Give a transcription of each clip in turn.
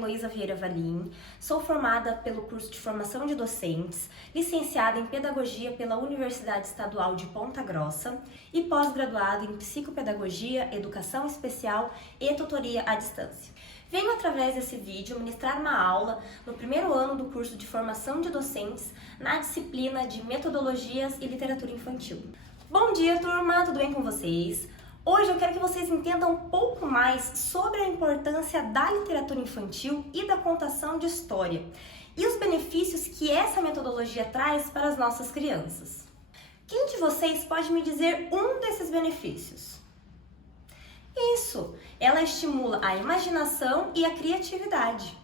Heloísa Vieira Valim, sou formada pelo curso de formação de docentes, licenciada em Pedagogia pela Universidade Estadual de Ponta Grossa e pós-graduada em Psicopedagogia, Educação Especial e Tutoria à Distância. Venho, através desse vídeo, ministrar uma aula no primeiro ano do curso de formação de docentes na disciplina de Metodologias e Literatura Infantil. Bom dia, turma! Tudo bem com vocês? Hoje eu quero que vocês entendam um pouco mais sobre a importância da literatura infantil e da contação de história e os benefícios que essa metodologia traz para as nossas crianças. Quem de vocês pode me dizer um desses benefícios? Isso! Ela estimula a imaginação e a criatividade.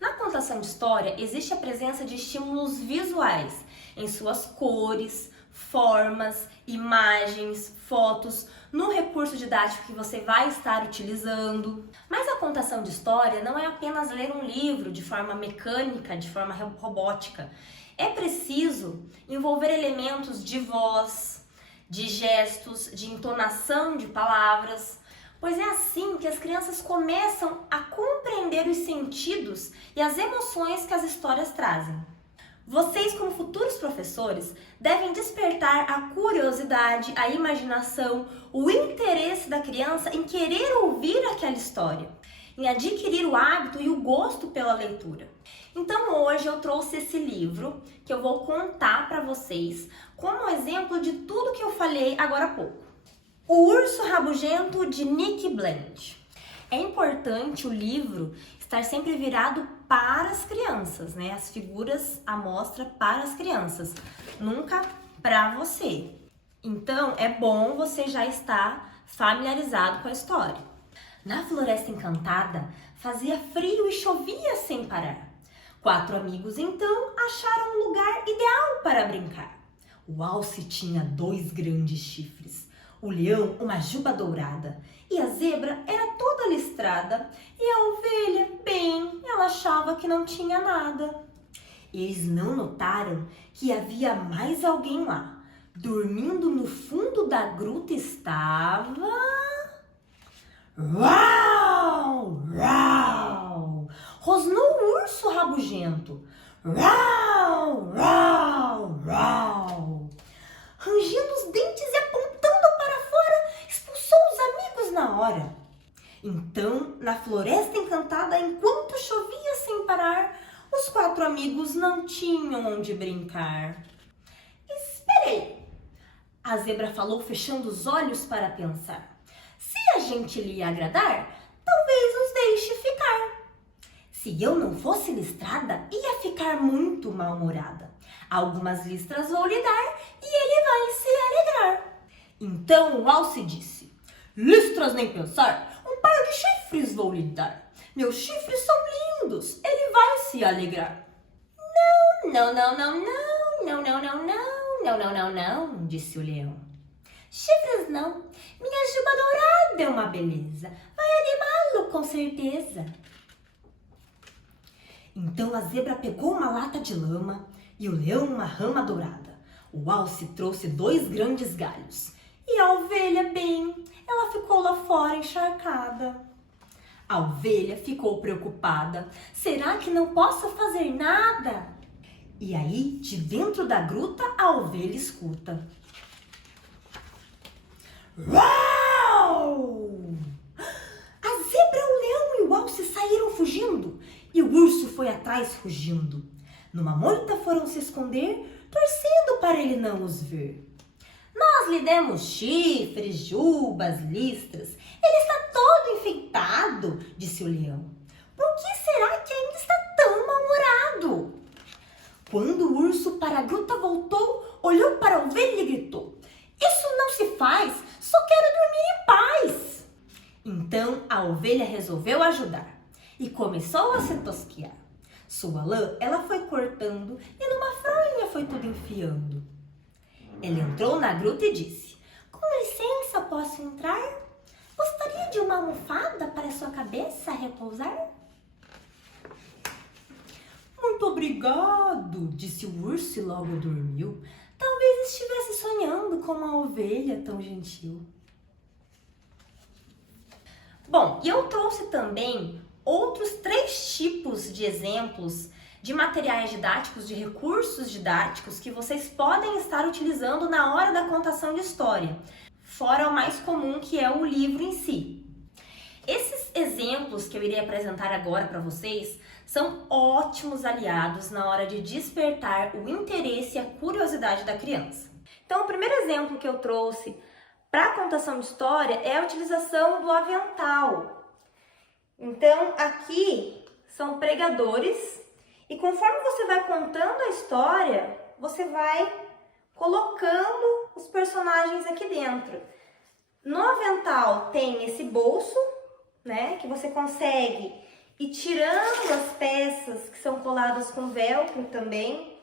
Na contação de história, existe a presença de estímulos visuais em suas cores, formas, imagens, fotos, no recurso didático que você vai estar utilizando. Mas a contação de história não é apenas ler um livro de forma mecânica, de forma robótica. É preciso envolver elementos de voz, de gestos, de entonação de palavras, pois é assim que as crianças começam a compreender os sentidos e as emoções que as histórias trazem. Vocês, como futuros professores, devem despertar a curiosidade, a imaginação, o interesse da criança em querer ouvir aquela história, em adquirir o hábito e o gosto pela leitura. Então hoje eu trouxe esse livro que eu vou contar para vocês como exemplo de tudo que eu falei agora há pouco. O Urso Rabugento, de Nick Bland. É importante o livro estar sempre virado para as crianças, né? As figuras à mostra para as crianças, nunca para você. Então, é bom você já estar familiarizado com a história. Na Floresta Encantada, fazia frio e chovia sem parar. 4 amigos, então, acharam um lugar ideal para brincar. O alce tinha 2 grandes chifres, o leão uma juba dourada e a zebra era toda listrada e a ovelha, bem, ela achava que não tinha nada. Eles não notaram que havia mais alguém lá. Dormindo no fundo da gruta estava... Uau! Uau! Rosnou o urso rabugento. Uau! Uau! Uau! Rangindo os dentes e apontando para fora, expulsou os amigos na hora. Então, na Floresta Encantada, enquanto chovia sem parar, os 4 amigos não tinham onde brincar. Esperei! A zebra falou, fechando os olhos para pensar. Se a gente lhe agradar, talvez nos deixe ficar. Se eu não fosse listrada, ia ficar muito mal-humorada. Algumas listras vou lhe dar e ele vai se alegrar. Então o alce disse: listras nem pensar, um par de chifres vou lhe dar. Meus chifres são lindos, ele vai se alegrar. Não, não, não, não, não, não, não, não, não, não, não, não, disse o leão. Chifres não, minha juba dourada é uma beleza, vai animá-lo com certeza. Então a zebra pegou uma lata de lama e o leão uma rama dourada. O alce trouxe 2 grandes galhos e a ovelha, bem, ela ficou lá fora encharcada. A ovelha ficou preocupada. Será que não posso fazer nada? E aí, de dentro da gruta, a ovelha escuta. Uau! A zebra, o leão e o alce saíram fugindo e o urso foi atrás rugindo. Numa moita foram se esconder, torcendo para ele não os ver. Nós lhe demos chifres, jubas, listras. Ele está todo enfeitado, disse o leão. Por que será que ainda está tão mal-humorado? Quando o urso para a gruta voltou, olhou para a ovelha e gritou: isso não se faz, só quero dormir em paz. Então a ovelha resolveu ajudar e começou a se tosquiar. Sua lã ela foi cortando e numa fronha foi tudo enfiando. Ela entrou na gruta e disse: com licença, posso entrar? Gostaria de uma almofada para sua cabeça repousar? Muito obrigado, disse o urso e logo dormiu. Talvez estivesse sonhando com uma ovelha tão gentil. Bom, e eu trouxe também outros 3 tipos de exemplos de materiais didáticos, de recursos didáticos que vocês podem estar utilizando na hora da contação de história, fora o mais comum, que é o livro em si. Esses exemplos que eu irei apresentar agora para vocês são ótimos aliados na hora de despertar o interesse e a curiosidade da criança. Então, o primeiro exemplo que eu trouxe para a contação de história é a utilização do avental. Então, aqui são pregadores e conforme você vai contando a história, você vai colocando os personagens aqui dentro. No avental tem esse bolso, né, que você consegue ir tirando as peças que são coladas com velcro também.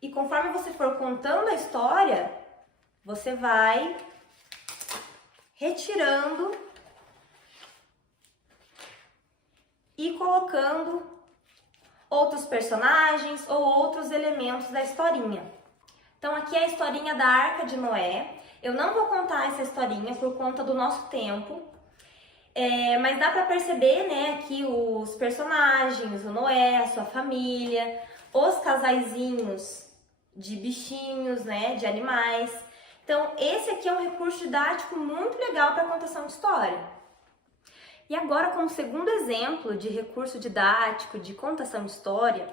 E conforme você for contando a história, você vai retirando e colocando outros personagens ou outros elementos da historinha. Então aqui é a historinha da Arca de Noé. Eu não vou contar essa historinha por conta do nosso tempo, mas dá para perceber, né, aqui os personagens, o Noé, a sua família, os casaizinhos de bichinhos, né, de animais. Então esse aqui é um recurso didático muito legal para a contação de história. E agora, como segundo exemplo de recurso didático de contação de história,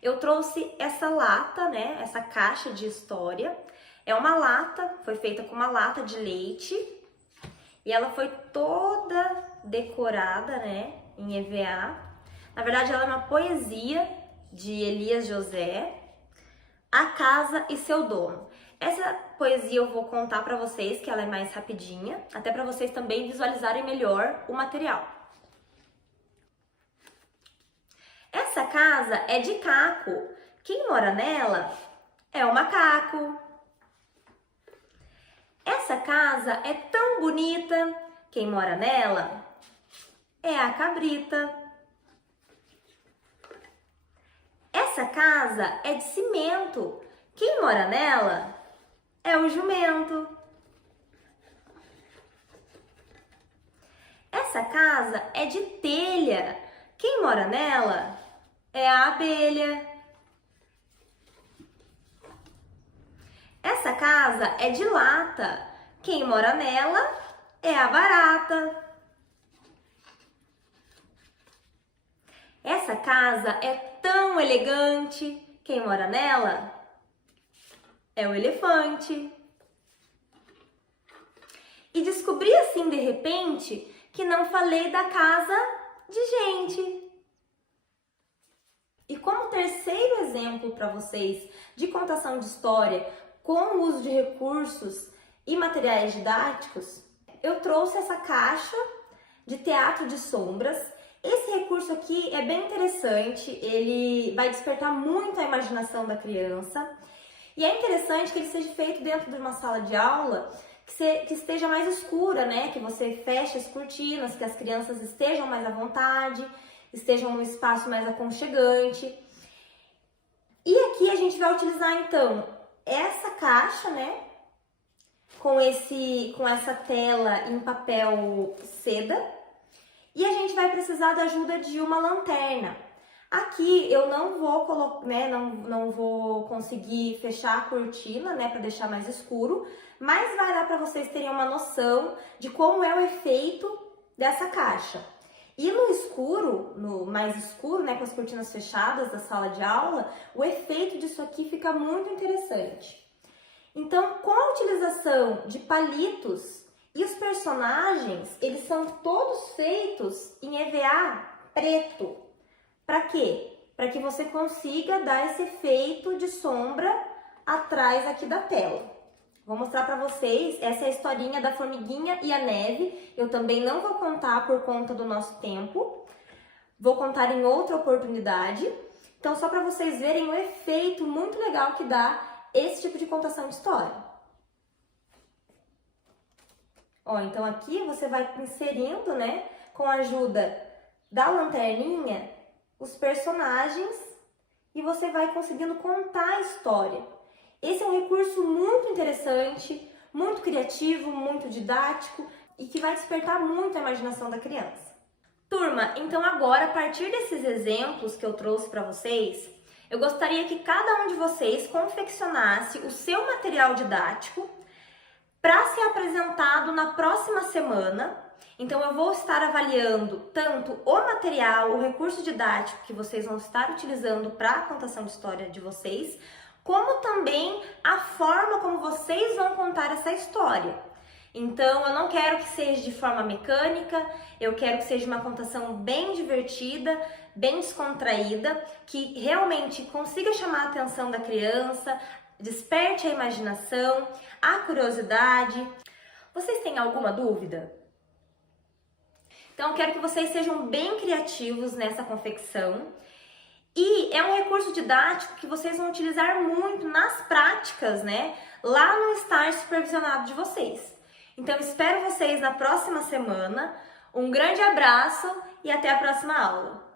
eu trouxe essa lata, né, essa caixa de história. É uma lata, foi feita com uma lata de leite e ela foi toda decorada, né, em EVA. Na verdade, ela é uma poesia de Elias José, A Casa e Seu Dono. Essa poesia eu vou contar para vocês, que ela é mais rapidinha, até para vocês também visualizarem melhor o material. Essa casa é de caco. Quem mora nela é o macaco. Essa casa é tão bonita. Quem mora nela é a cabrita. Essa casa é de cimento. Quem mora nela é o jumento. Essa casa é de telha. Quem mora nela é a abelha. Essa casa é de lata. Quem mora nela é a barata. Essa casa é tão elegante. Quem mora nela é o elefante. E descobri assim de repente que não falei da casa de gente. E como terceiro exemplo para vocês de contação de história com o uso de recursos e materiais didáticos, eu trouxe essa caixa de teatro de sombras. Esse recurso aqui é bem interessante, ele vai despertar muito a imaginação da criança. E é interessante que ele seja feito dentro de uma sala de aula que esteja mais escura, né? Que você feche as cortinas, que as crianças estejam mais à vontade, estejam num espaço mais aconchegante. E aqui a gente vai utilizar então essa caixa, né? Com essa tela em papel seda. E a gente vai precisar da ajuda de uma lanterna. Aqui eu não vou não vou conseguir fechar a cortina, né, para deixar mais escuro, mas vai dar para vocês terem uma noção de como é o efeito dessa caixa. E no escuro, no mais escuro, né, com as cortinas fechadas da sala de aula, o efeito disso aqui fica muito interessante. Então, com a utilização de palitos e os personagens, eles são todos feitos em EVA preto. Para quê? Para que você consiga dar esse efeito de sombra atrás aqui da tela. Vou mostrar para vocês, essa é a historinha da formiguinha e a neve. Eu também não vou contar por conta do nosso tempo. Vou contar em outra oportunidade. Então, só para vocês verem o efeito muito legal que dá esse tipo de contação de história. Ó, então aqui você vai inserindo, né, com a ajuda da lanterninha, os personagens e você vai conseguindo contar a história. Esse é um recurso muito interessante, muito criativo, muito didático e que vai despertar muito a imaginação da criança. Turma, então agora, a partir desses exemplos que eu trouxe para vocês, eu gostaria que cada um de vocês confeccionasse o seu material didático para ser apresentado na próxima semana. Então eu vou estar avaliando tanto o material, o recurso didático que vocês vão estar utilizando para a contação de história de vocês, como também a forma como vocês vão contar essa história. Então, eu não quero que seja de forma mecânica, eu quero que seja uma contação bem divertida, bem descontraída, que realmente consiga chamar a atenção da criança, desperte a imaginação, a curiosidade. Vocês têm alguma dúvida? Então, eu quero que vocês sejam bem criativos nessa confecção. E é um recurso didático que vocês vão utilizar muito nas práticas, né? Lá no estágio supervisionado de vocês. Então, espero vocês na próxima semana. Um grande abraço e até a próxima aula!